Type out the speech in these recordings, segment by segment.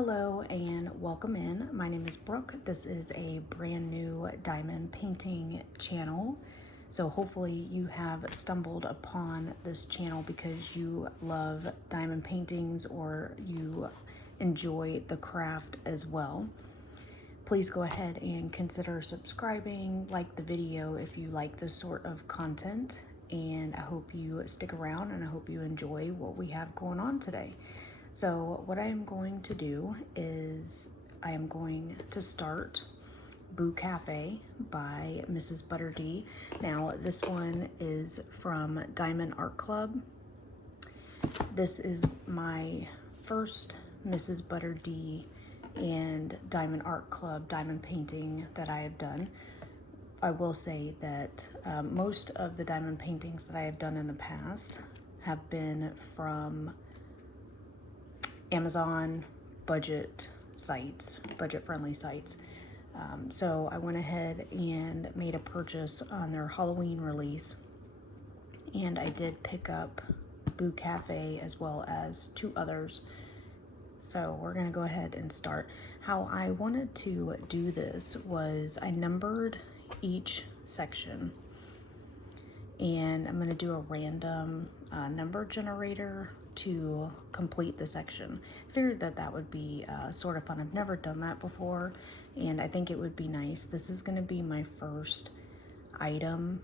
Hello and welcome in. My name is Brooke. This is a brand new diamond painting channel. So hopefully you have stumbled upon this channel because you love diamond paintings or you enjoy the craft as well. Please go ahead and consider subscribing, like the video if you like this sort of content, and I hope you stick around and I hope you enjoy what we have going on today. So what I am going to do is I am going to start Boo Cafe by MsbutterD. Now this one is from Diamond Art Club. This is my first MsbutterD and Diamond Art Club diamond painting that I have done. I will say that most of the diamond paintings that I have done in the past have been from Amazon budget sites, budget-friendly sites. So I went ahead and made a purchase on their Halloween release, and I did pick up Boo Cafe as well as two others. So we're gonna go ahead and start. How I wanted to do this was I numbered each section, and I'm gonna do a random number generator to complete the section. I figured that that would be sort of fun. I've never done that before, and I think it would be nice. This is gonna be my first item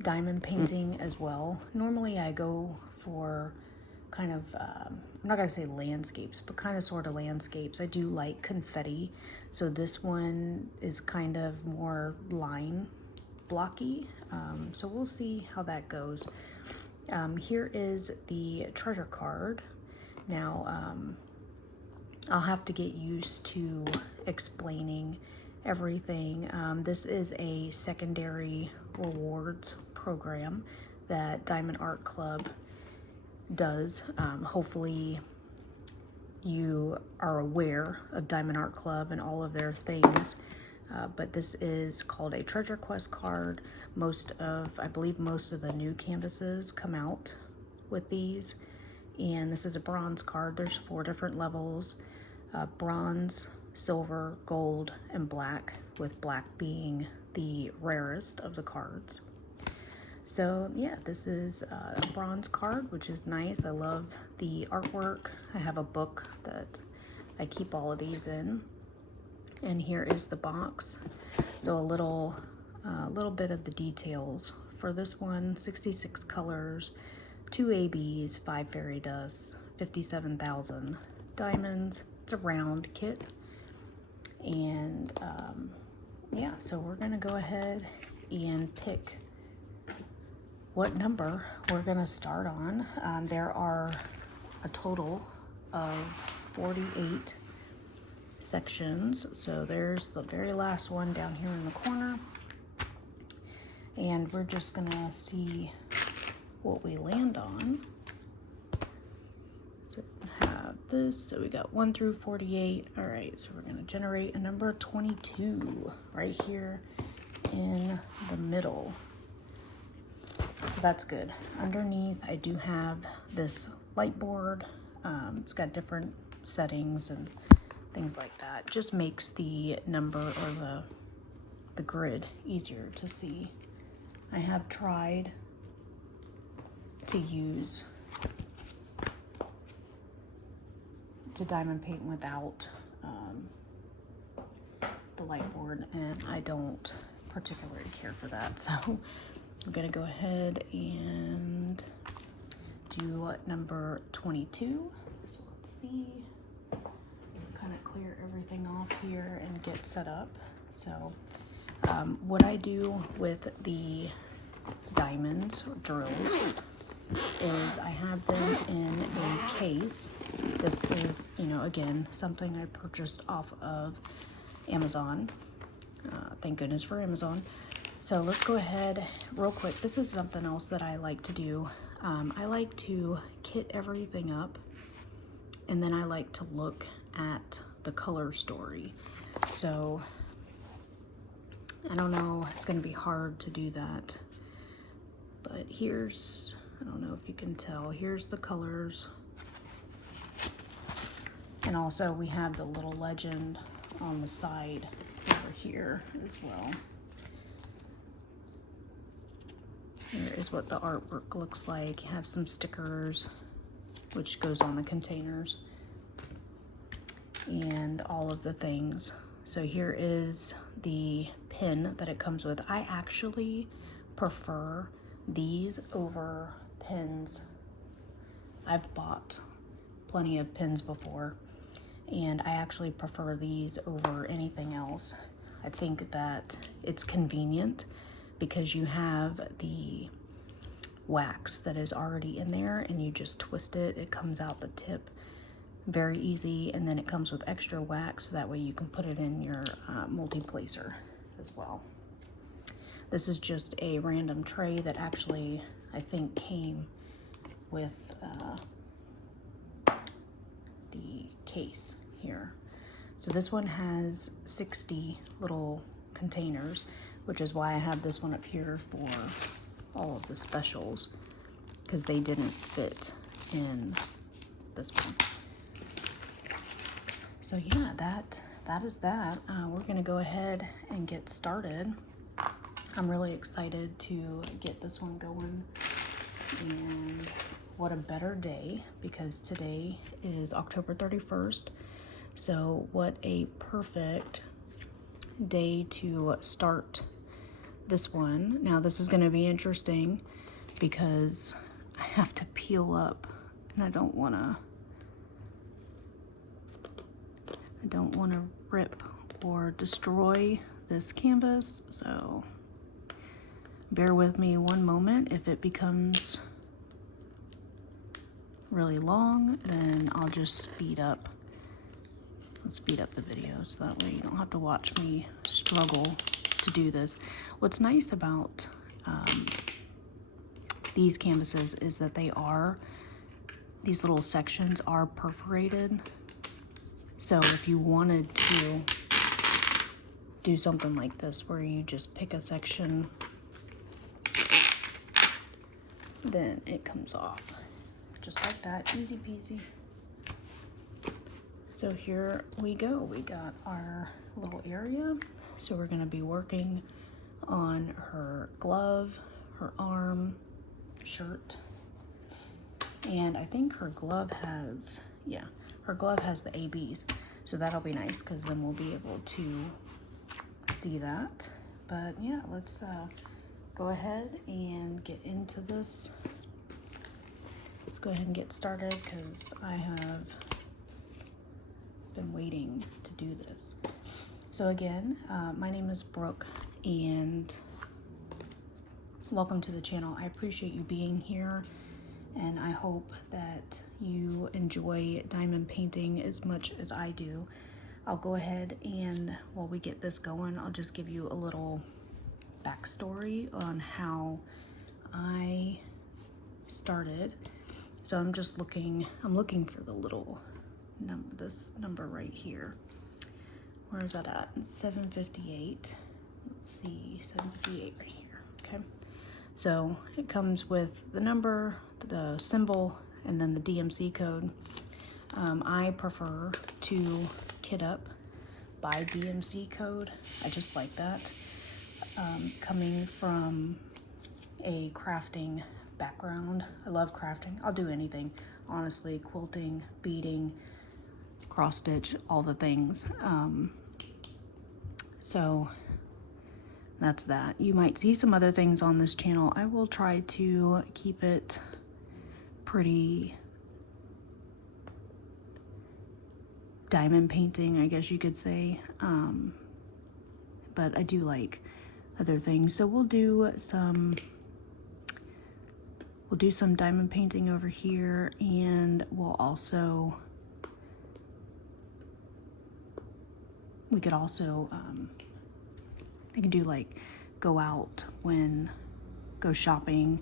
diamond painting as well. Normally I go for kind of, I'm not gonna say landscapes, but kind of sort of landscapes. I do like confetti, so this one is kind of more line blocky. So we'll see how that goes. Here is the treasure card. Now, I'll have to get used to explaining everything. This is a secondary rewards program that Diamond Art Club does. Hopefully you are aware of Diamond Art Club and all of their things. But this is called a treasure quest card. I believe most of the new canvases come out with these. And this is a bronze card. There's 4 different levels: bronze, silver, gold, and black, with black being the rarest of the cards. So yeah, this is a bronze card, which is nice. I love the artwork. I have a book that I keep all of these in. And here is the box. So a little bit of the details for this one: 66 colors, 2 ABs, 5 fairy dusts, 57,000 diamonds. It's a round kit. And yeah, so we're gonna go ahead and pick what number we're gonna start on. There are a total of 48 sections. So there's the very last one down here in the corner, and we're just gonna see what we land on. So we have this, so we got 1 through 48. All right, so we're gonna generate a number 22 right here in the middle. So that's good. Underneath I do have this light board. It's got different settings and things like that. Just makes the number or the grid easier to see. I have tried to use the diamond paint without the light board, and I don't particularly care for that. So I'm gonna go ahead and do number 22. So let's see. Kind of clear everything off here and get set up. So what I do with the diamonds or drills is I have them in a case. This is, again, something I purchased off of Amazon. Thank goodness for Amazon. So let's go ahead real quick. This is something else that I like to do. I like to kit everything up, and then I like to look at the color story. So I don't know, it's gonna be hard to do that, but here's, I don't know if you can tell, here's the colors And also we have the little legend on the side over here as well. Here is what the artwork looks like. You have some stickers, which goes on the containers, and all of the things. So here is the pin that it comes with. I actually prefer these over pins. I've bought plenty of pins before, and I actually prefer these over anything else. I think that it's convenient because you have the wax that is already in there and you just twist it. It comes out the tip very easy, and then it comes with extra wax so that way you can put it in your multi-placer as well. This is just a random tray that actually I think came with the case here. So this one has 60 little containers, which is why I have this one up here for all of the specials, because they didn't fit in this one. So yeah, that is that. We're gonna go ahead and get started. I'm really excited to get this one going, and what a better day, because today is October 31st. So what a perfect day to start this one. Now this is gonna be interesting because I have to peel up, and I don't wanna rip or destroy this canvas, so bear with me one moment. If it becomes really long, then I'll just speed up the video so that way you don't have to watch me struggle to do this. What's nice about these canvases is that these little sections are perforated. So if you wanted to do something like this where you just pick a section, then it comes off just like that, easy peasy. So here we go. We got our little area. So we're gonna be working on her glove, her arm, shirt, and I think her glove has, yeah, her glove has the ABs, so that'll be nice because then we'll be able to see that. But yeah, let's go ahead and get into this. Let's go ahead and get started because I have been waiting to do this. So again, my name is Brooke, and welcome to the channel. I appreciate you being here, and I hope that you enjoy diamond painting as much as I do. I'll go ahead and while we get this going, I'll just give you a little backstory on how I started. So I'm looking for the little number, this number right here. Where is that at? It's 758. Let's see, 758 right here. Okay. So it comes with the number, the symbol, and then the DMC code. I prefer to kit up by DMC code. I just like that. Coming from a crafting background, I love crafting. I'll do anything, honestly, quilting, beading, cross stitch, all the things. So that's that. You might see some other things on this channel. I will try to keep it pretty diamond painting, I guess you could say. But I do like other things. So we'll do some diamond painting over here, and we could also I can do like go shopping,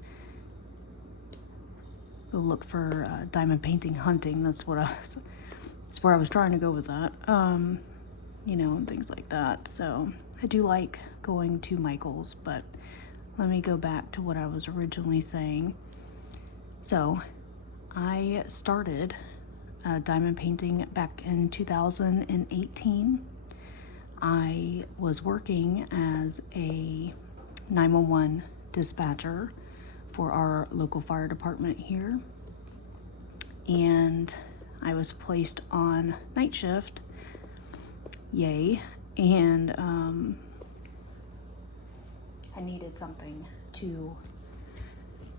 go look for diamond painting hunting. That's where I was trying to go with that. You know, and things like that. So I do like going to Michael's, but let me go back to what I was originally saying. So I started diamond painting back in 2018. I was working as a 911 dispatcher for our local fire department here, and I was placed on night shift, yay, and I needed something to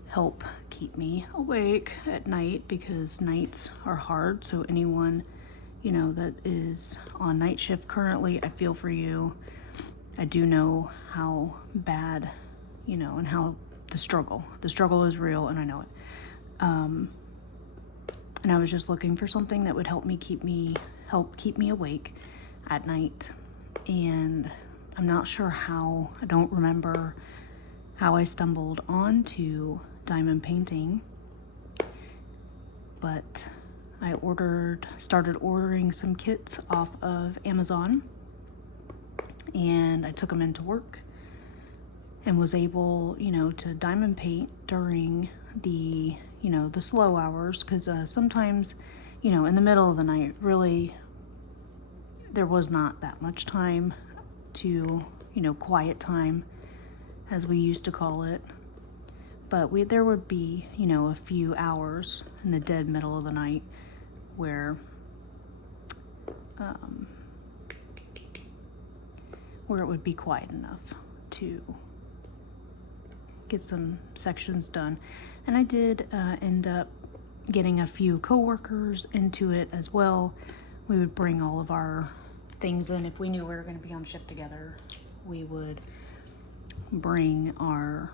help keep me awake at night because nights are hard. So anyone, you know, that is on night shift currently, I feel for you. I do know how bad, you know, and how the struggle is real, and I know it. And I was just looking for something that would help keep me awake at night. And I'm not sure how, I don't remember how I stumbled onto diamond painting, but I started ordering some kits off of Amazon, and I took them into work and was able, you know, to diamond paint during the, you know, the slow hours, because sometimes, you know, in the middle of the night, really, there was not that much time to, you know, quiet time, as we used to call it. But there would be, you know, a few hours in the dead middle of the night where it would be quiet enough to get some sections done. And I did end up getting a few coworkers into it as well. We would bring all of our things in. If we knew we were going to be on shift together, we would bring our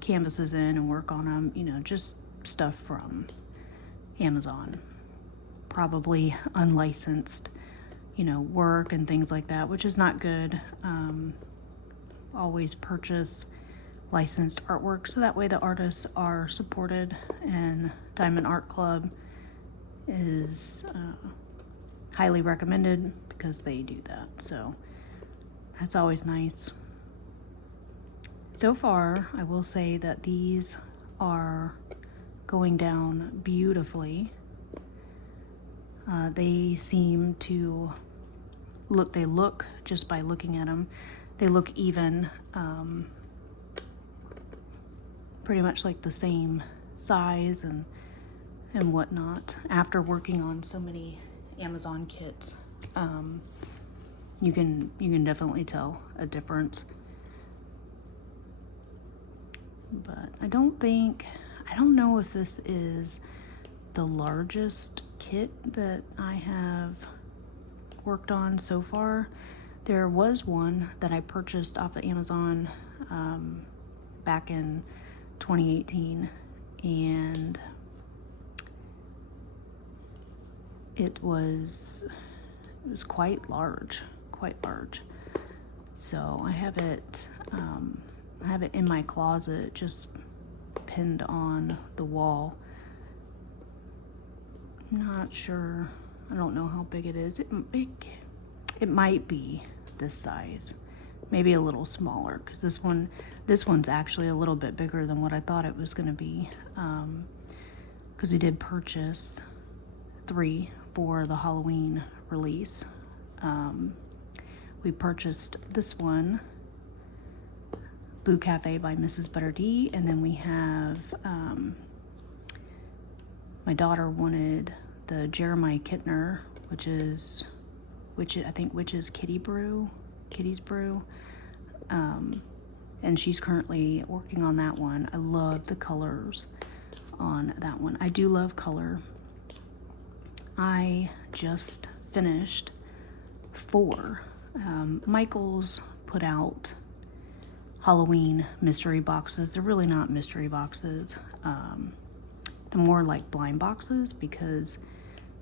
canvases in and work on them, you know, just stuff from Amazon, probably unlicensed, you know, work and things like that, which is not good. Always purchase licensed artwork, so that way the artists are supported, and Diamond Art Club is highly recommended because they do that, so that's always nice. So far, I will say that these are going down beautifully. They seem to look, just by looking at them, they look even, pretty much like the same size and whatnot. After working on so many Amazon kits, you can definitely tell a difference. But I don't know if this is the largest kit that I have worked on so far. There was one that I purchased off of Amazon back in 2018, and it was quite large. So I have it in my closet, just pinned on the wall. I'm not sure. I don't know how big it is. It might be this size, maybe a little smaller, because this one's actually a little bit bigger than what I thought it was going to be, because we did purchase 3 for the Halloween release. We purchased this one, Blue Cafe by MsbutterD, and then we have, my daughter wanted the Jeremiah Kittner, which is Kitty's Brew, and she's currently working on that one. I love the colors on that one. I do love color. I just finished 4. Michael's put out Halloween mystery boxes. They're really not mystery boxes. They're more like blind boxes, because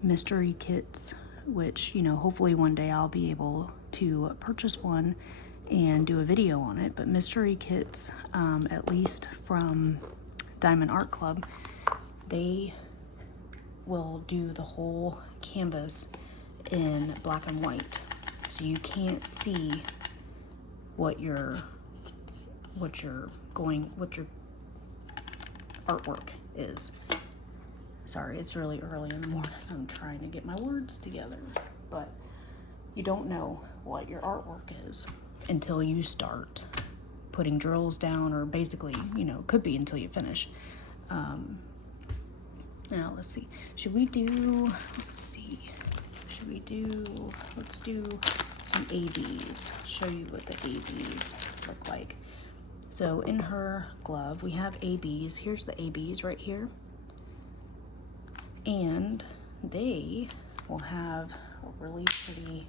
mystery kits, which, you know, hopefully one day I'll be able to purchase one and do a video on it, but mystery kits, at least from Diamond Art Club, they will do the whole canvas in black and white, so you can't see what your artwork is. Sorry, it's really early in the morning. I'm trying to get my words together. But you don't know what your artwork is until you start putting drills down, or basically, you know, could be until you finish. Now, let's see. Let's do some ABs. Show you what the ABs look like. So in her glove, we have ABs. Here's the ABs right here. And they will have a really pretty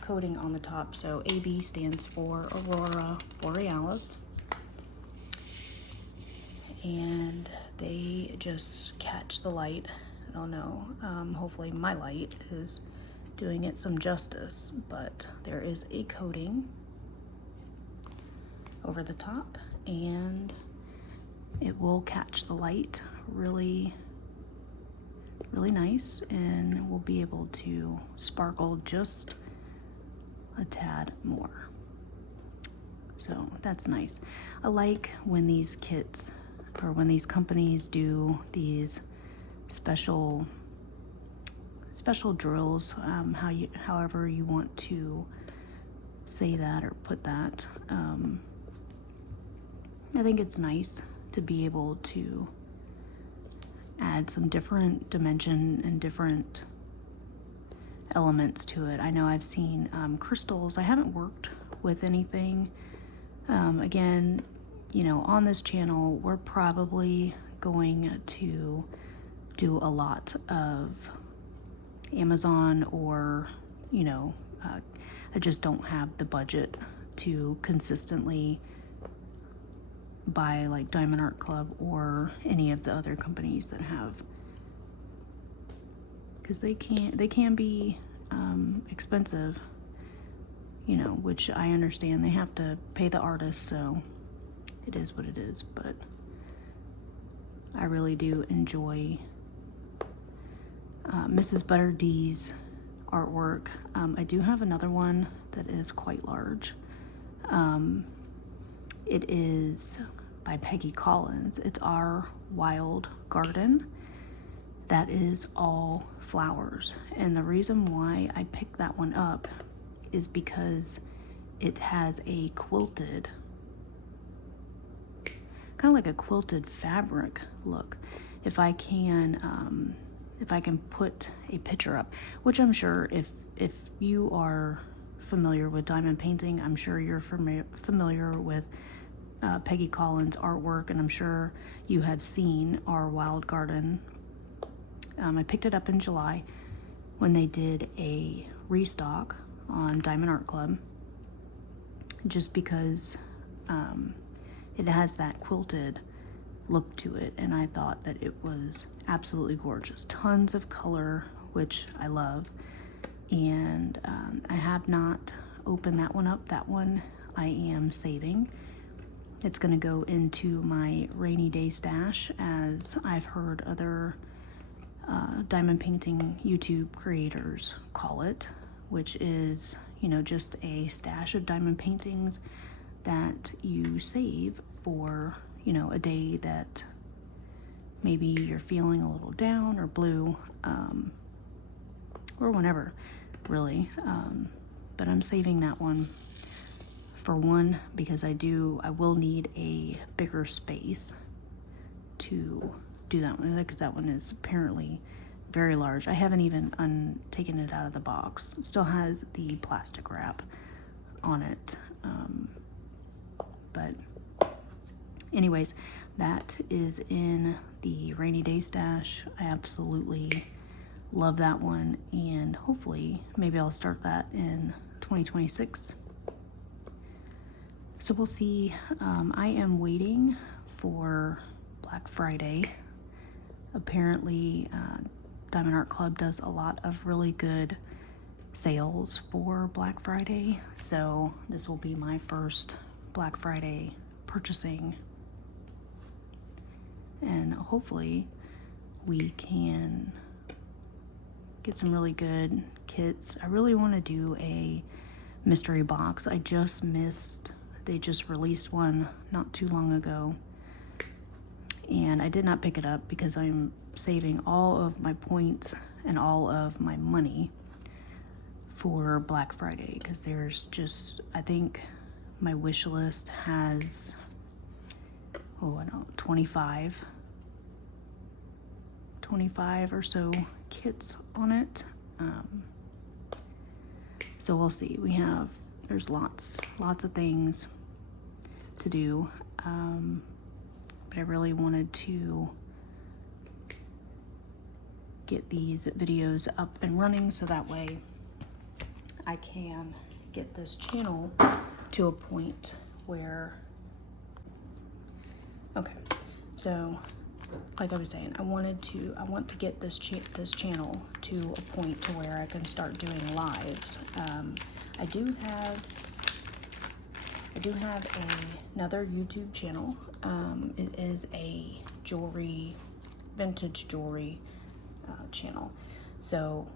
coating on the top. So AB stands for Aurora Borealis. And they just catch the light. I don't know, hopefully my light is doing it some justice, but there is a coating over the top and it will catch the light really nice, and we'll be able to sparkle just a tad more. So that's nice. I like when these kits, or when these companies do these special drills, however you want to say that or put that. I think it's nice to be able to add some different dimension and different elements to it. I know I've seen crystals. I haven't worked with anything. Again, you know, on this channel, we're probably going to do a lot of Amazon, or, you know, I just don't have the budget to consistently buy like Diamond Art Club or any of the other companies that have, because they can be expensive, you know, which I understand. They have to pay the artist, so it is what it is. But I really do enjoy MsbutterD's artwork. I do have another one that is quite large. It is by Peggy Collins. It's Our Wild Garden. That is all flowers. And the reason why I picked that one up is because it has a quilted, kind of like a quilted fabric look. If I can put a picture up, which I'm sure if you are familiar with diamond painting, I'm sure you're familiar with Peggy Collins' artwork, and I'm sure you have seen Our Wild Garden. I picked it up in July when they did a restock on Diamond Art Club, just because it has that quilted look to it, and I thought that it was absolutely gorgeous. Tons of color, which I love, and I have not opened that one up. That one I am saving. It's going to go into my rainy day stash, as I've heard other diamond painting YouTube creators call it, which is, you know, just a stash of diamond paintings that you save for, you know, a day that maybe you're feeling a little down or blue, or whenever, really. But I'm saving that one for one, because I will need a bigger space to do that one, because that one is apparently very large. I haven't even taken it out of the box. It still has the plastic wrap on it. But anyways, that is in the rainy day stash. I absolutely love that one, and hopefully maybe I'll start that in 2026. So we'll see. I am waiting for Black Friday. Apparently, Diamond Art Club does a lot of really good sales for Black Friday, so this will be my first Black Friday purchasing, and hopefully we can get some really good kits. I really want to do a mystery box. I just missed, they just released one not too long ago, And I did not pick it up because I'm saving all of my points and all of my money for Black Friday, because there's just, I think my wish list has, oh, I don't know, 25 or so kits on it. So we'll see. There's lots of things to do. But I really wanted to get these videos up and running so that way I can get this channel to a point where, okay, so like I was saying, I want to get this channel to a point to where I can start doing lives. I do have another YouTube channel. It is a vintage jewelry channel. So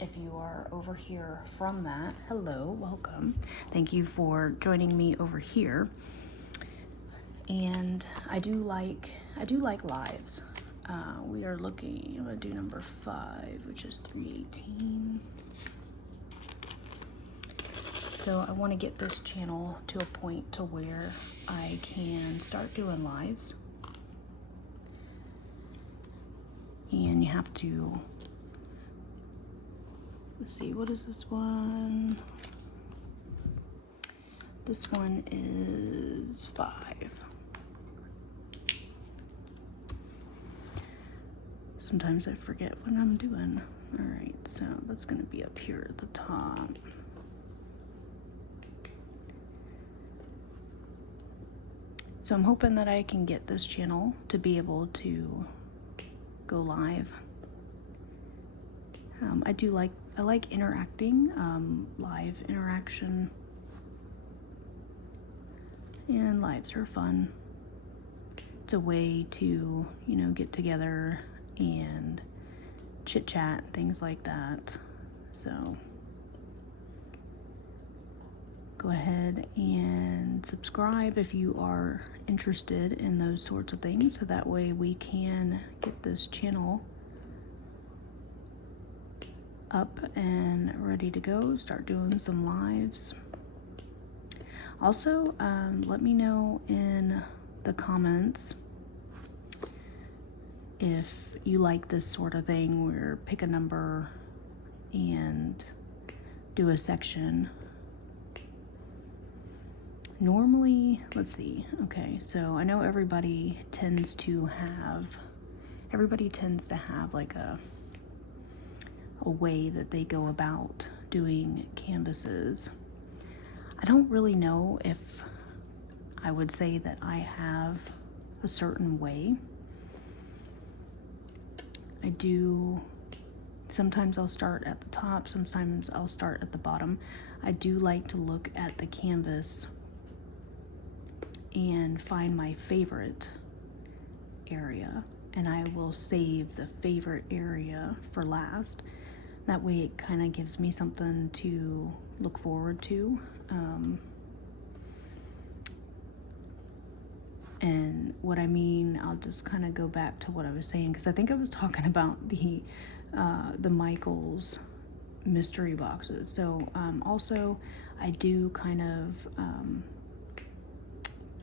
if you are over here from that, hello, welcome. Thank you for joining me over here. And I do like lives. We are looking, I'm gonna do number 5, which is 318. So I want to get this channel to a point to where I can start doing lives. And you have to, let's see, what is this one? This one is 5. Sometimes I forget what I'm doing. All right, so that's gonna be up here at the top. So I'm hoping that I can get this channel to be able to go live. I like interacting, live interaction, and lives are fun. It's a way to, get together and chit chat, things like that. So go ahead and subscribe if you are interested in those sorts of things, so that way we can get this channel up and ready to go, start doing some lives. Also, let me know in the comments if you like this sort of thing where pick a number and do a section. Normally, let's see, okay, so I know everybody tends to have like a way that they go about doing canvases. I don't really know if I would say that I have a certain way. I do, sometimes I'll start at the top, sometimes I'll start at the bottom. I do like to look at the canvas and find my favorite area, and I will save the favorite area for last. That way it kind of gives me something to look forward to. And what I mean, I'll just kind of go back to what I was saying, because I think I was talking about the Michaels mystery boxes. So also I do kind of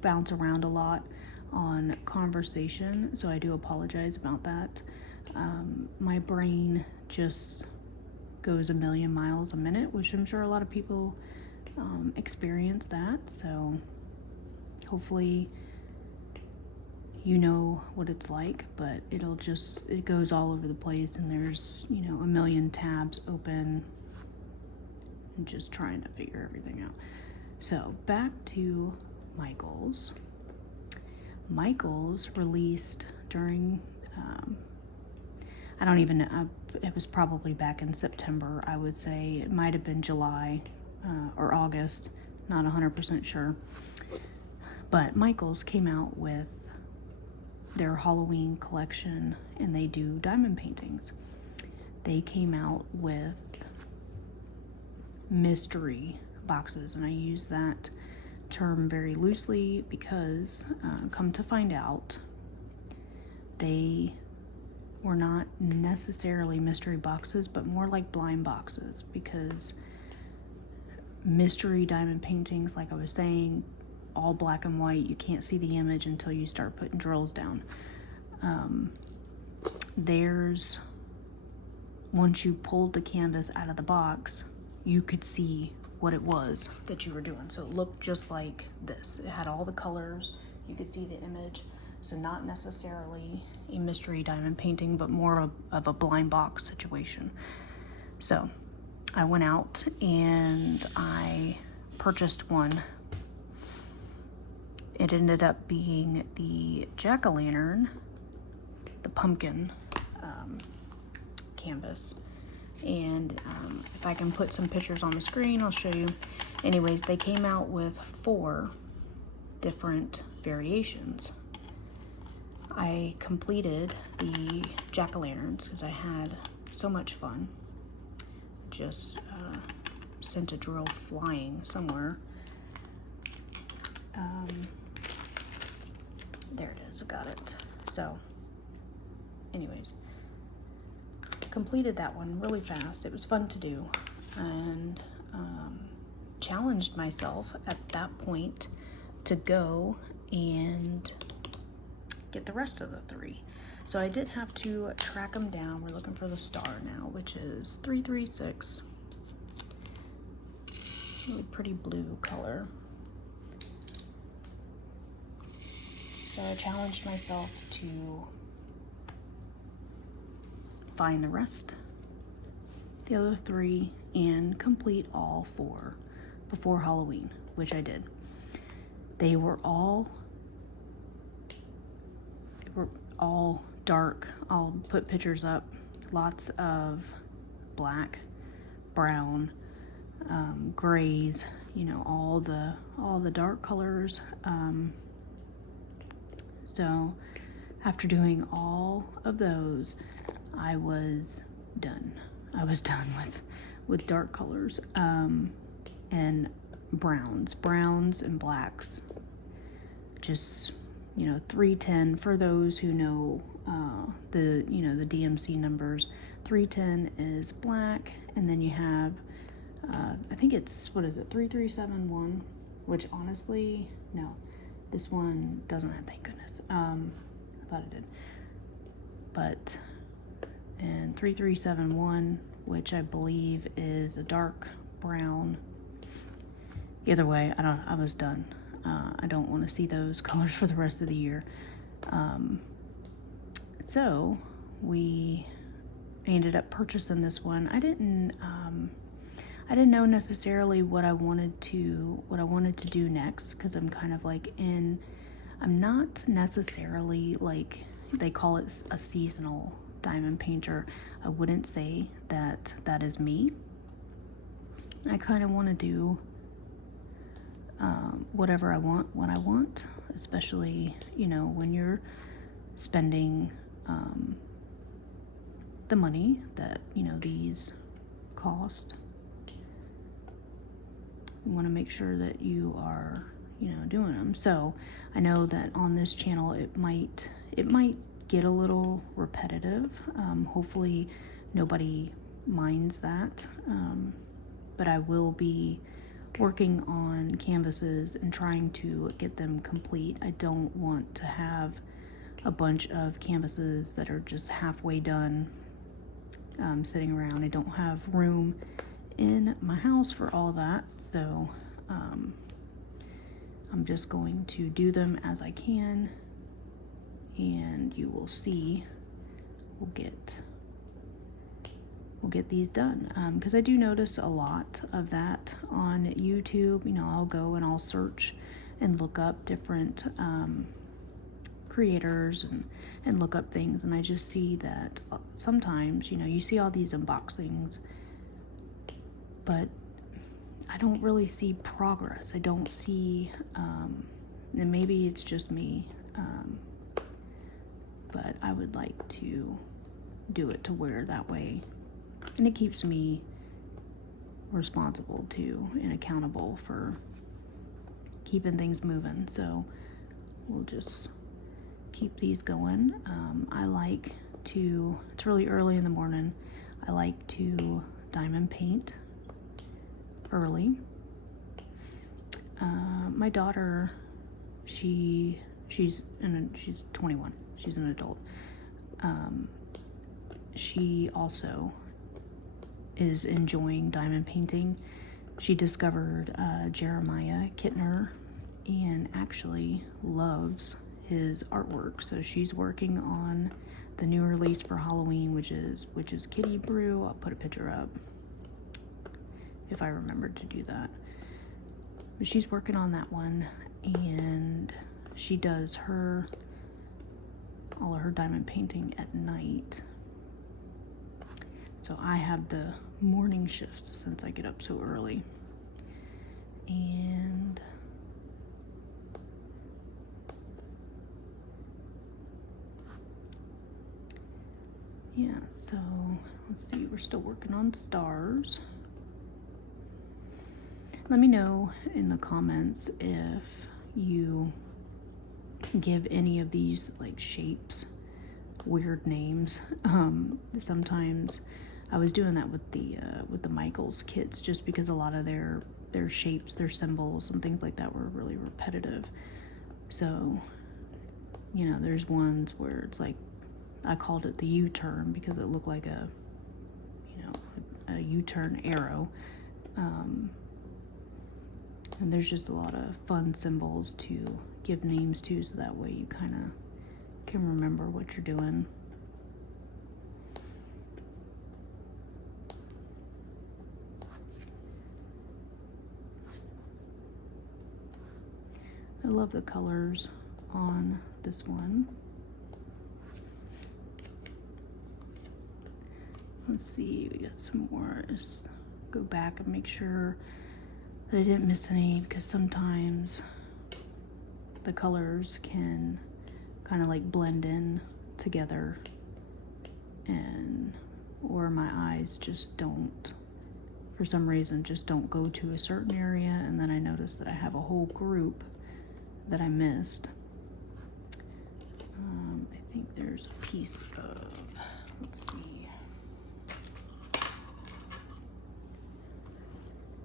bounce around a lot on conversation, so I do apologize about that. My brain just goes a million miles a minute, which I'm sure a lot of people experience that. So hopefully you know what it's like, but it goes all over the place, and there's, a million tabs open and just trying to figure everything out. So back to Michaels. Michaels released during, I don't even know, it was probably back in September, I would say. It might have been July or August, not 100% sure. But Michaels came out with their Halloween collection, and they do diamond paintings. They came out with mystery boxes, and I use that term very loosely because come to find out, they were not necessarily mystery boxes, but more like blind boxes, because mystery diamond paintings, like I was saying, all black and white, you can't see the image until you start putting drills down. There's, once you pulled the canvas out of the box, you could see what it was that you were doing. So it looked just like this. It had all the colors, you could see the image. So not necessarily a mystery diamond painting, but more of a blind box situation. So I went out and I purchased one. It ended up being the jack-o'-lantern, the pumpkin canvas. And if I can put some pictures on the screen, I'll show you. Anyways, they came out with 4 different variations. I completed the jack-o'-lanterns because I had so much fun. Just sent a drill flying somewhere. There it is, I got it. So, anyways, completed that one really fast. It was fun to do, and challenged myself at that point to go and get the rest of the 3. So I did have to track them down. We're looking for the star now, which is 336. Really pretty blue color. So I challenged myself to find the rest, the other 3, and complete all 4 before Halloween, which I did. They were all dark. I'll put pictures up. Lots of black, brown, grays, you know, all the dark colors. So after doing all of those, I was done. I was done with dark colors, and browns and blacks. Just, you know, 310 for those who know the DMC numbers. 310 is black, and then you have I think it's, 3371, which honestly, no, this one doesn't have, thank goodness. I thought it did. But, and 3371, which I believe is a dark brown. Either way, I was done. I don't want to see those colors for the rest of the year. So we ended up purchasing this one. I didn't know necessarily what I wanted to do next, because I'm kind of like I'm not necessarily, like, they call it a seasonal diamond painter. I wouldn't say that is me. I kind of want to do whatever I want when I want, especially, you know, when you're spending the money that, you know, these cost. You want to make sure that you are, you know, doing them. So I know that on this channel it might get a little repetitive. Hopefully nobody minds that, but I will be working on canvases and trying to get them complete. I don't want to have a bunch of canvases that are just halfway done sitting around. I don't have room in my house for all that, so I'm just going to do them as I can, and you will see we'll get these done, because I do notice a lot of that on YouTube. You know, I'll go and I'll search and look up different creators and look up things, and I just see that sometimes, you know, you see all these unboxings, but I don't really see progress. I don't see, and maybe it's just me, but I would like to do it to where that way, and it keeps me responsible too and accountable for keeping things moving. So we'll just keep these going. I like to, it's really early in the morning, I like to diamond paint early. My daughter, she's 21. She's an adult. She also is enjoying diamond painting. She discovered Jeremiah Kittner and actually loves his artwork. So she's working on the new release for Halloween, which is Kitty Brew. I'll put a picture up if I remembered to do that. But she's working on that one, and she does all of her diamond painting at night. So I have the morning shift since I get up so early. And yeah, so let's see, we're still working on stars. Let me know in the comments if you give any of these like shapes weird names. Sometimes I was doing that with the Michaels kits, just because a lot of their shapes, their symbols and things like that were really repetitive. So, you know, there's ones where it's like, I called it the U-turn because it looked like a U-turn arrow. And there's just a lot of fun symbols to give names to, so that way you kind of can remember what you're doing. I love the colors on this one. Let's see, we got some more. Just go back and make sure that I didn't miss any, because sometimes the colors can kind of like blend in together, or my eyes just don't, for some reason, just don't go to a certain area, and then I notice that I have a whole group that I missed. I think there's a piece of, let's see. I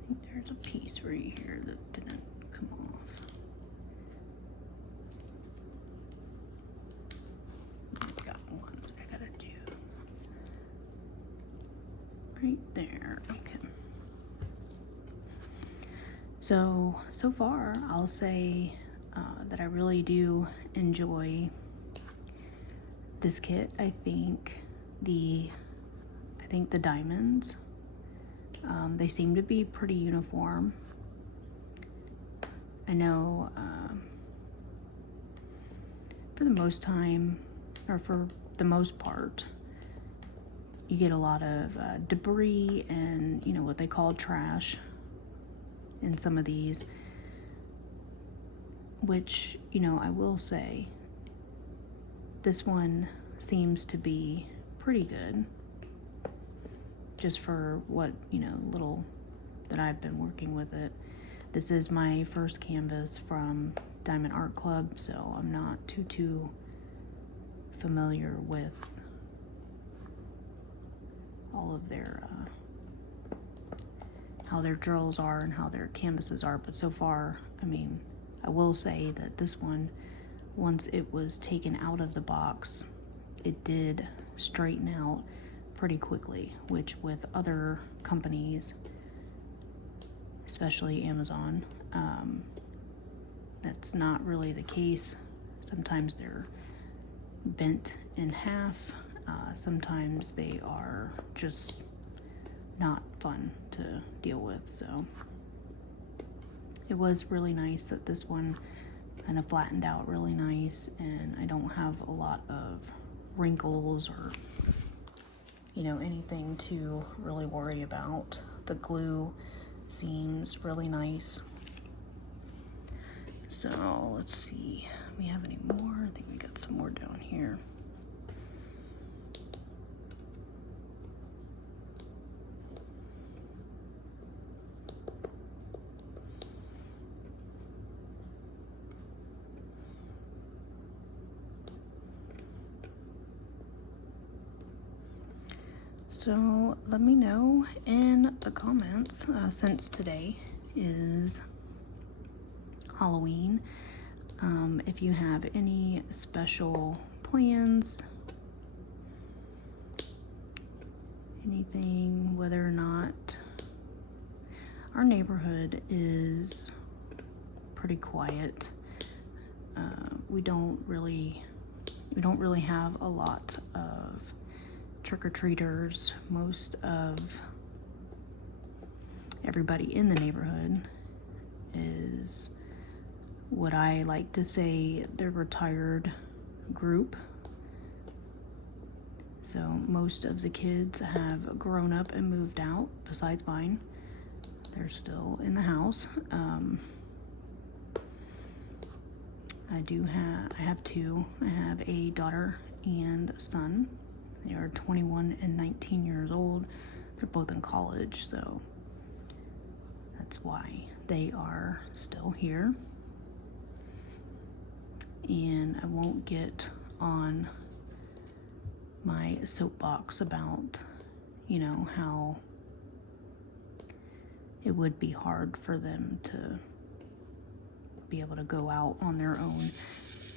think there's a piece right here that didn't come off. I've got one that I gotta do. Right there, okay. So far, I'll say that I really do enjoy this kit. I think the diamonds, they seem to be pretty uniform. I know for the most part, you get a lot of debris and, you know, what they call trash in some of these, which, you know, I will say this one seems to be pretty good, just for what, you know, little that I've been working with it. This is my first canvas from Diamond Art Club, so I'm not too familiar with all of their how their drills are and how their canvases are, but so far, I mean, I will say that this one, once it was taken out of the box, it did straighten out pretty quickly, which with other companies, especially Amazon, that's not really the case. Sometimes they're bent in half. Sometimes they are just not fun to deal with. So it was really nice that this one kind of flattened out really nice, and I don't have a lot of wrinkles or, you know, anything to really worry about. The glue seems really nice. So let's see, do we have any more? I think we got some more down here. So let me know in the comments, since today is Halloween, if you have any special plans, anything, whether or not our neighborhood is pretty quiet. We don't really have a lot of trick-or-treaters. Most of everybody in the neighborhood is what I like to say the retired group. So most of the kids have grown up and moved out, besides mine. They're still in the house. I have two. I have a daughter and a son. They are 21 and 19 years old. They're both in college, so that's why they are still here. And I won't get on my soapbox about, you know, how it would be hard for them to be able to go out on their own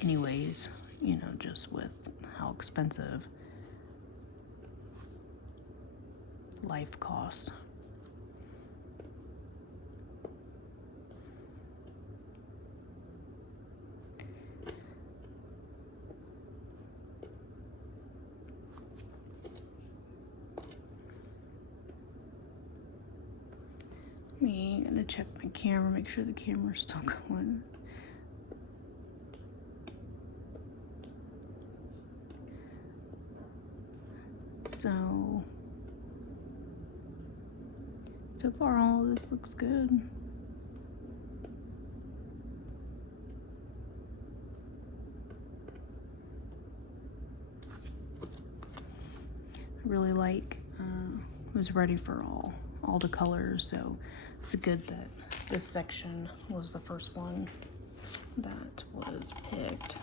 anyways, you know, just with how expensive life costs. I'm gonna check my camera, make sure the camera's still going. So far all of this looks good. I really like, was ready for all the colors, so it's good that this section was the first one that was picked.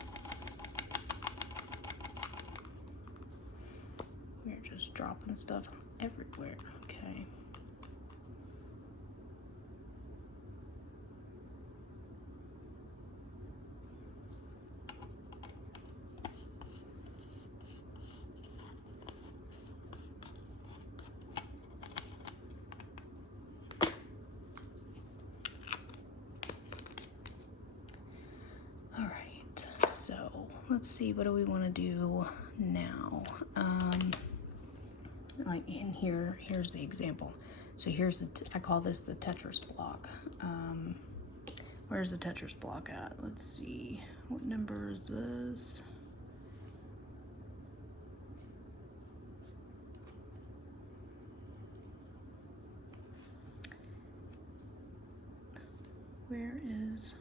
We're just dropping stuff everywhere. Okay. Let's see, what do we want to do now? Like in here, here's the example. So here's I call this the Tetris block. Where's the Tetris block at? Let's see, what number is this? Where is,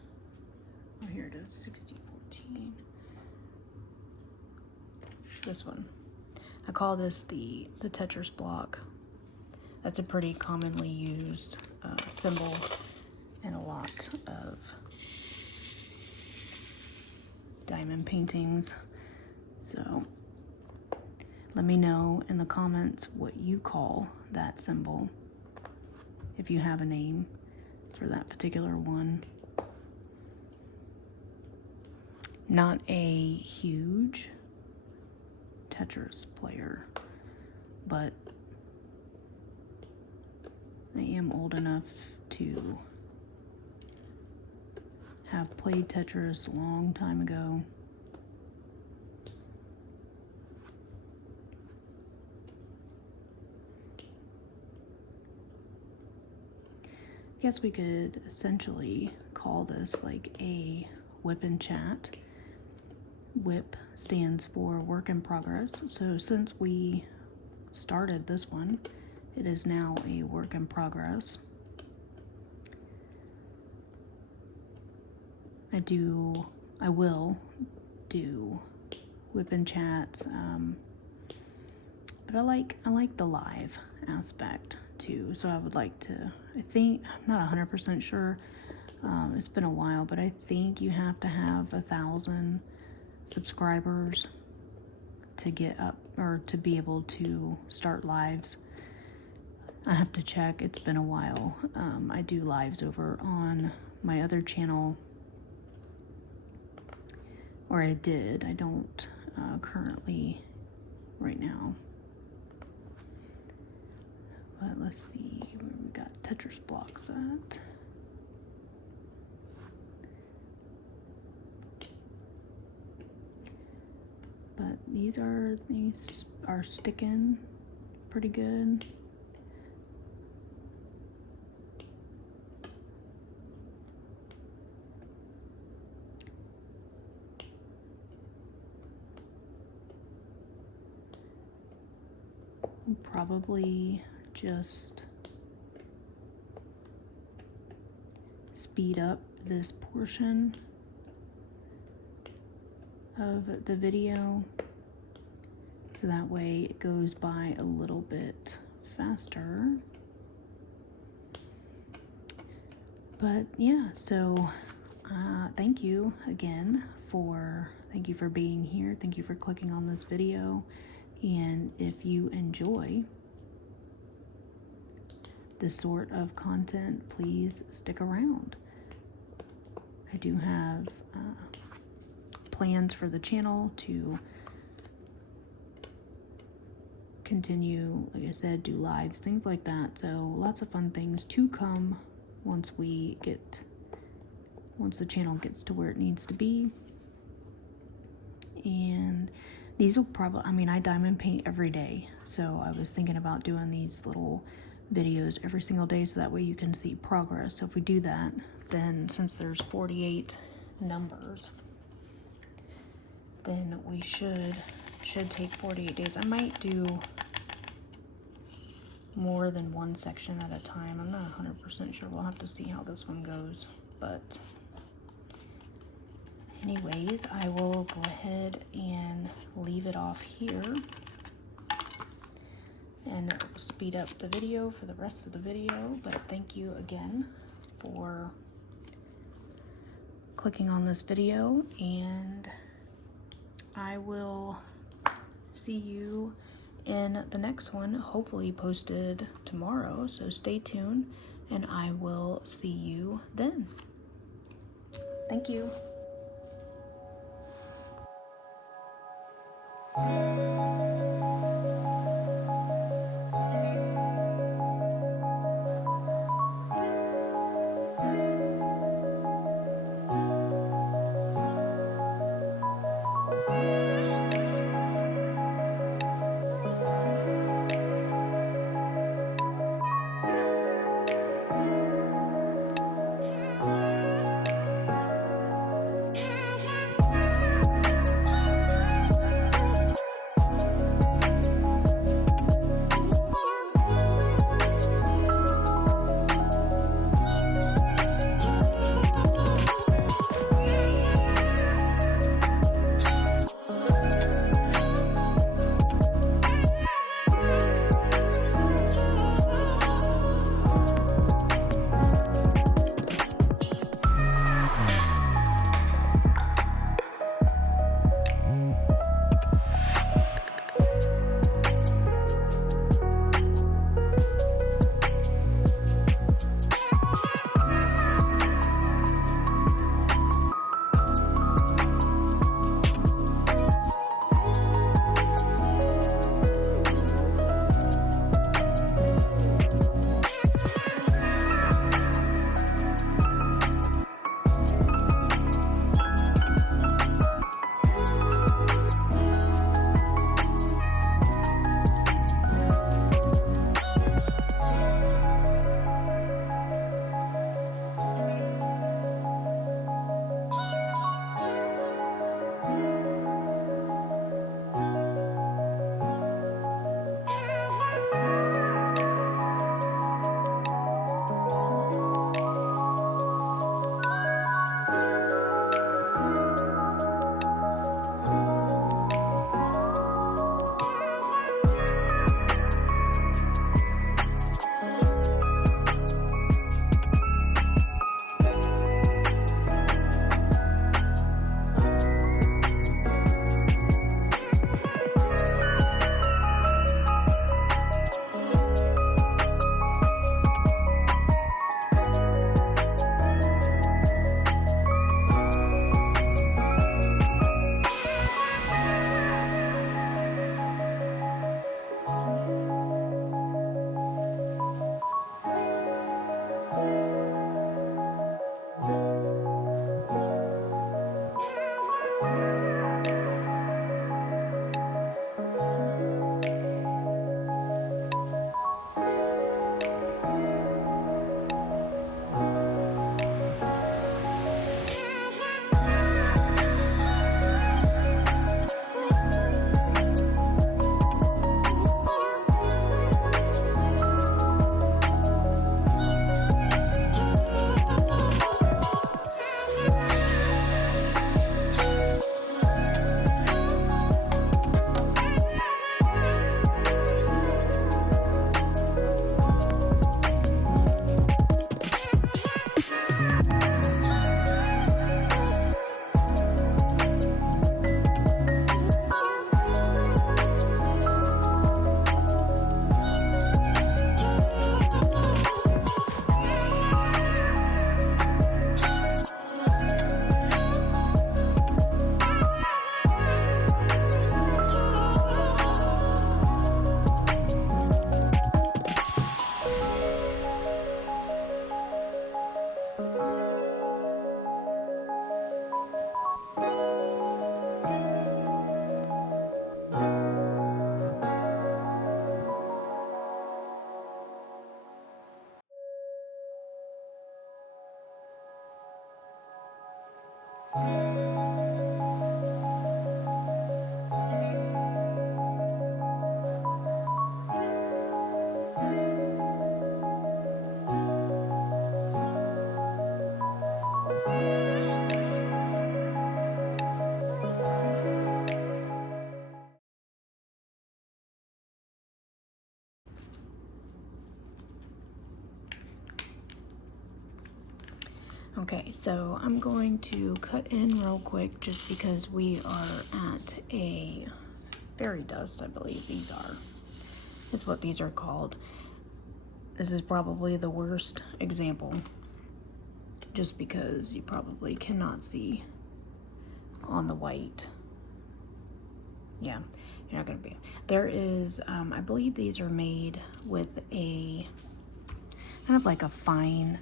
oh, here it is, 6014. This one. I call this the Tetris block. That's a pretty commonly used symbol in a lot of diamond paintings. So let me know in the comments what you call that symbol, if you have a name for that particular one. Not a huge Tetris player, but I am old enough to have played Tetris a long time ago. I guess we could essentially call this like a WIP and chat. WIP stands for work in progress. So since we started this one, it is now a work in progress. I will do WIP and chats, but I like the live aspect too. So I would like to, I think, I'm not 100% sure, it's been a while, but I think you have to have 1,000 subscribers to get up or to be able to start lives. I have to check. It's been a while. I do lives over on my other channel, or I did. I don't currently right now. But let's see where we got Tetris blocks at. But these are sticking pretty good. Probably just speed up this portion of the video so that way it goes by a little bit faster. But yeah, so thank you again for being here. Thank you for clicking on this video. And if you enjoy this sort of content, please stick around. I do have plans for the channel to continue, like I said, do lives, things like that. So lots of fun things to come once the channel gets to where it needs to be. And these will probably, I diamond paint every day. So I was thinking about doing these little videos every single day so that way you can see progress. So if we do that, then since there's 48 numbers, then we should take 48 days. I might do more than one section at a time. I'm not 100% sure. We'll have to see how this one goes. But anyways, I will go ahead and leave it off here and speed up the video for the rest of the video. But thank you again for clicking on this video, and I will see you in the next one, hopefully posted tomorrow. So stay tuned and I will see you then. Thank you. Okay, so I'm going to cut in real quick just because we are at a fairy dust, I believe these are, is what these are called. This is probably the worst example just because you probably cannot see on the white. Yeah, you're not gonna be. There is, I believe these are made with a kind of like a fine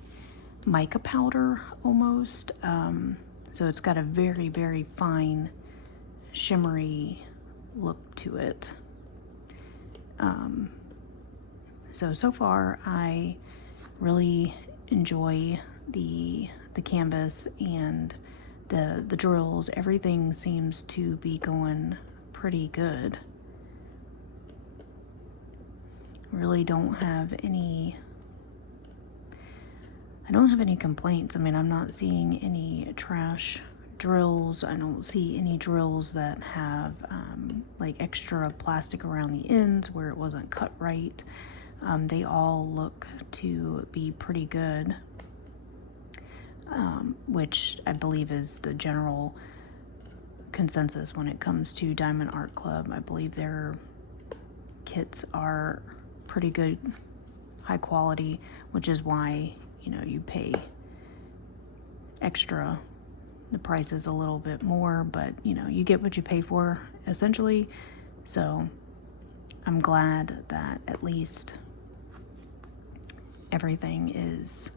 mica powder almost. So it's got a very, very fine shimmery look to it. So far I really enjoy the canvas and the drills. Everything seems to be going pretty good. Really don't have any complaints. I mean, I'm not seeing any trash drills. I don't see any drills that have like extra plastic around the ends where it wasn't cut right. They all look to be pretty good, which I believe is the general consensus when it comes to Diamond Art Club. I believe their kits are pretty good, high quality, which is why, you know, you pay extra. The price is a little bit more, but you know, you get what you pay for essentially. So I'm glad that at least everything is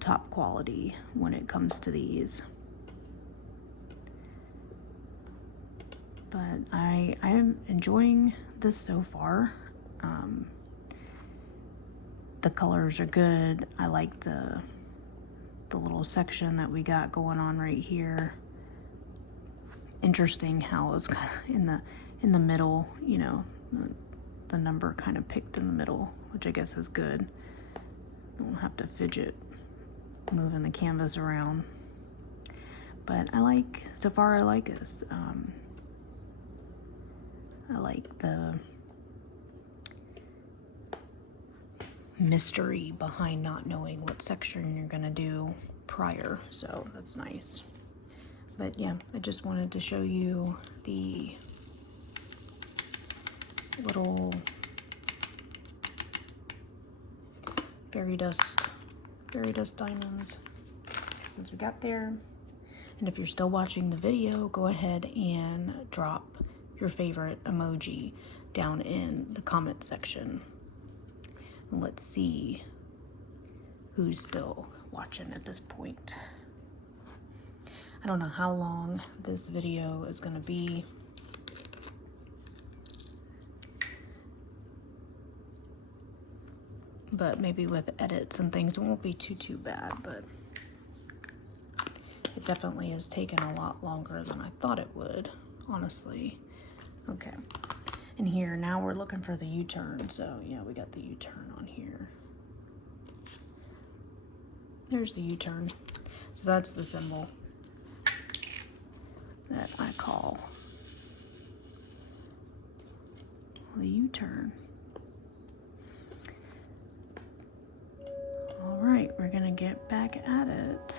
top quality when it comes to these. But I am enjoying this so far. The colors are good. I like the little section that we got going on right here. Interesting how it's kind of in the middle, you know, the number kind of picked in the middle, which I guess is good. Don't have to fidget moving the canvas around. But so far I like this. I like the mystery behind not knowing what section you're gonna do prior, so that's nice. But yeah, I just wanted to show you the little fairy dust diamonds since we got there. And if you're still watching the video, go ahead and drop your favorite emoji down in the comment section. Let's see who's still watching at this point. I don't know how long this video is going to be. But maybe with edits and things, it won't be too bad, but it definitely has taken a lot longer than I thought it would, honestly. Okay. And here, now we're looking for the U-turn. So, yeah, we got the U-turn on here. There's the U-turn. So that's the symbol that I call the U-turn. All right, we're gonna get back at it.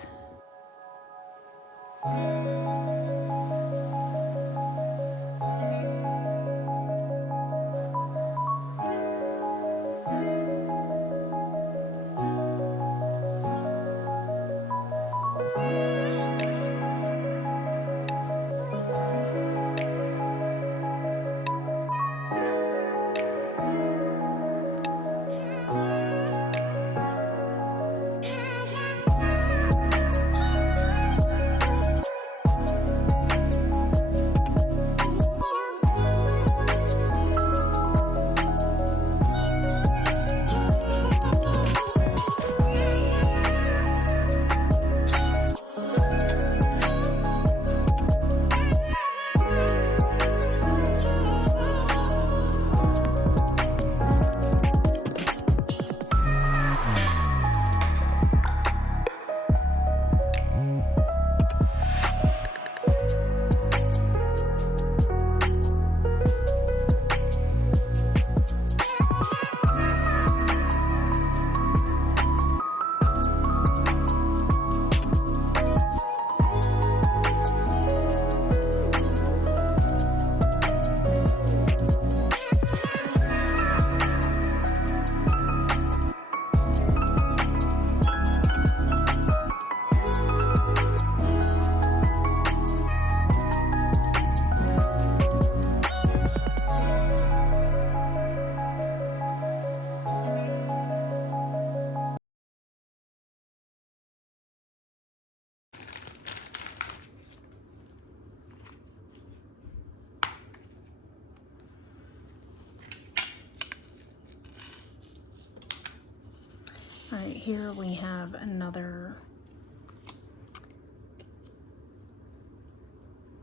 here we have another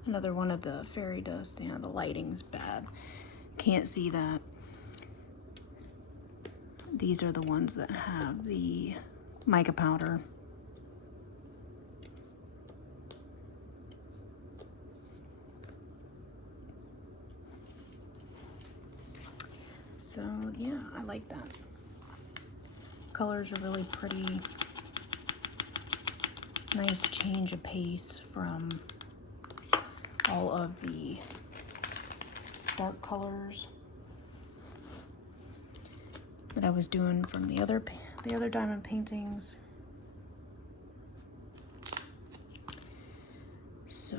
one of the fairy dust. Yeah, the lighting's bad. Can't see that. These are the ones that have the mica powder. So yeah, I like that. Colors are really pretty. Nice change of pace from all of the dark colors that I was doing from the other diamond paintings. So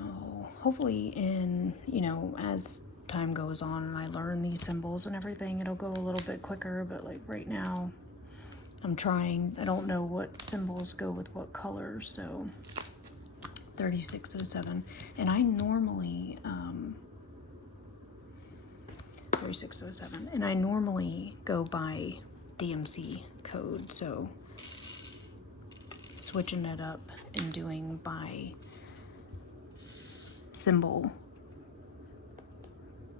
hopefully in, you know, as time goes on and I learn these symbols and everything, it'll go a little bit quicker, but like right now I'm trying. I don't know what symbols go with what colors, so 3607. And I normally 3607, and I normally go by DMC code, so switching it up and doing by symbol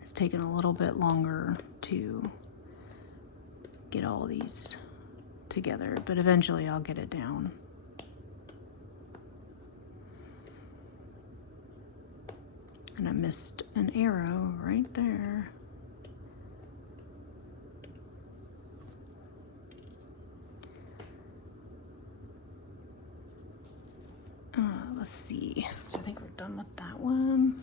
it's taken a little bit longer to get all these together, but eventually I'll get it down. And I missed an arrow right there. Let's see. So I think we're done with that one.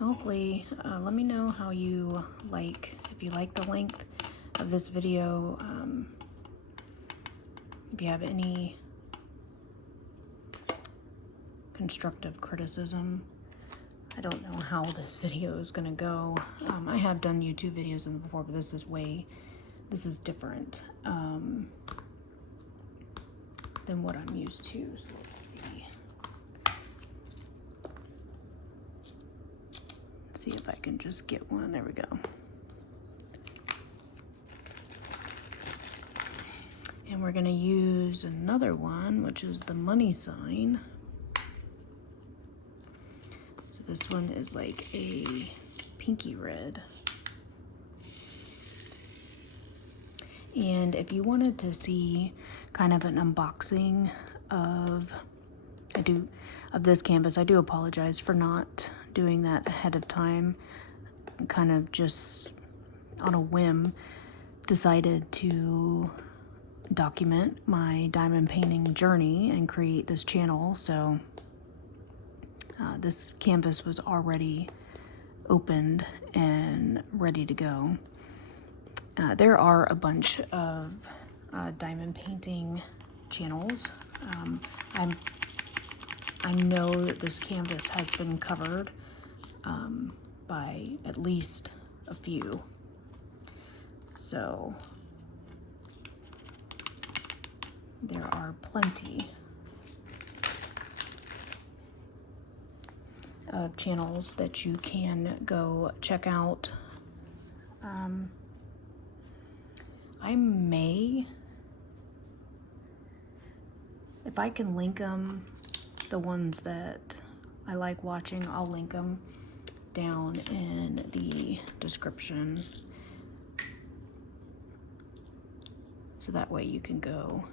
Hopefully, let me know how you like, if you like the length of this video, if you have any constructive criticism. I don't know how this video is gonna go. I have done YouTube videos before, but this is different than what I'm used to. So let's see. See if I can just get one. There we go. And we're gonna use another one, which is the money sign. So this one is like a pinky red. And if you wanted to see kind of an unboxing of this canvas, I do apologize for not doing that ahead of time. Kind of just on a whim decided to document my diamond painting journey and create this channel. So this canvas was already opened and ready to go. There are a bunch of diamond painting channels. I know that this canvas has been covered by at least a few. So there are plenty of channels that you can go check out. I may, if I can link them, the ones that I like watching, I'll link them down in the description. So that way you can go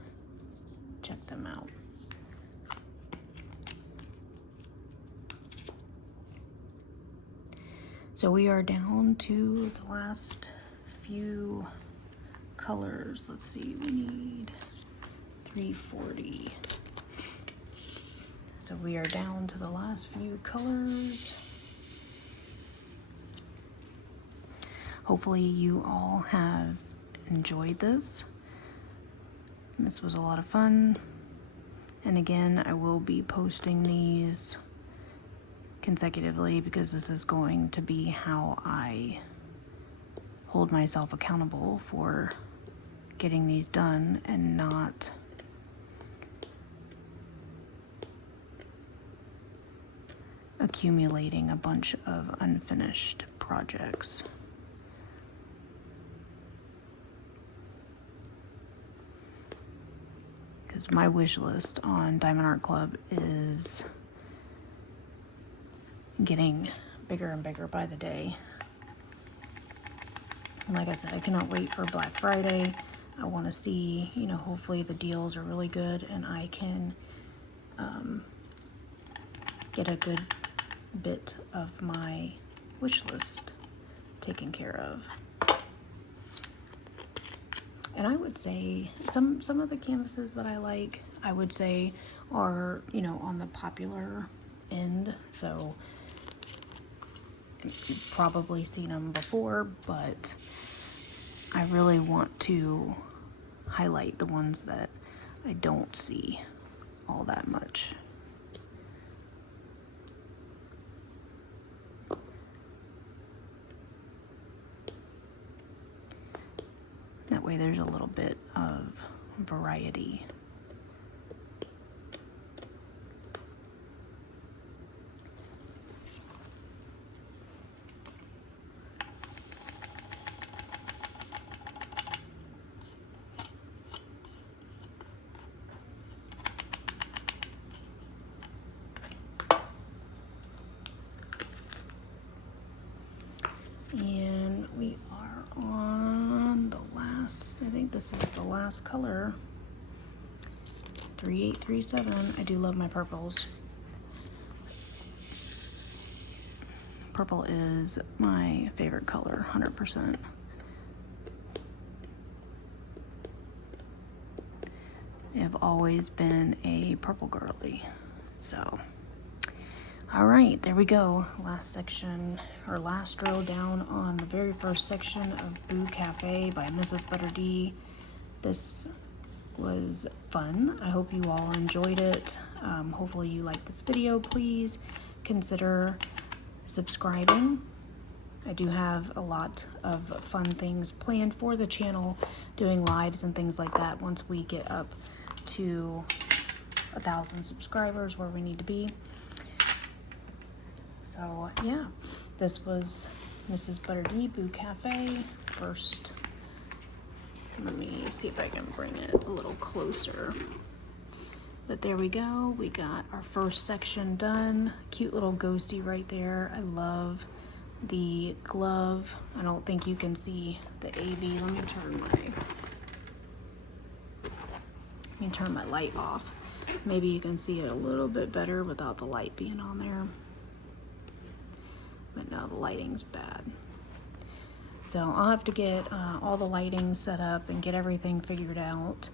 check them out. So we are down to the last few colors. Let's see, we need 340. So we are down to the last few colors. Hopefully you all have enjoyed this. This was a lot of fun. And again, I will be posting these consecutively because this is going to be how I hold myself accountable for getting these done and not accumulating a bunch of unfinished projects. because my wish list on Diamond Art Club is getting bigger and bigger by the day. And like I said, I cannot wait for Black Friday. I want to see, you know, hopefully the deals are really good and I can get a good bit of my wish list taken care of. And I would say some of the canvases that I like, I would say are, you know, on the popular end. So you've probably seen them before, but I really want to highlight the ones that I don't see all that much. That way there's a little bit of variety. And we are on the last, I think this is the last color, 3837. I do love my purples. Purple is my favorite color, 100%. I've always been a purple girly, so. All right, there we go. Last section, or last drill down on the very first section of Boo Cafe by MsbutterD. This was fun. I hope you all enjoyed it. Hopefully you liked this video. Please consider subscribing. I do have a lot of fun things planned for the channel, doing lives and things like that once we get up to 1,000 subscribers, where we need to be. So yeah, this was MsbutterD Boo Cafe. First, let me see if I can bring it a little closer. But there we go. We got our first section done. Cute little ghosty right there. I love the glove. I don't think you can see the AV. Let me turn my light off. Maybe you can see it a little bit better without the light being on there. But no, the lighting's bad. So I'll have to get all the lighting set up and get everything figured out.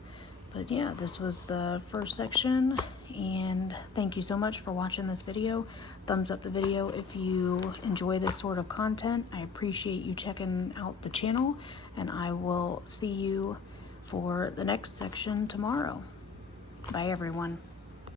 But yeah, this was the first section, and thank you so much for watching this video. Thumbs up the video if you enjoy this sort of content. I appreciate you checking out the channel, and I will see you for the next section tomorrow. Bye everyone.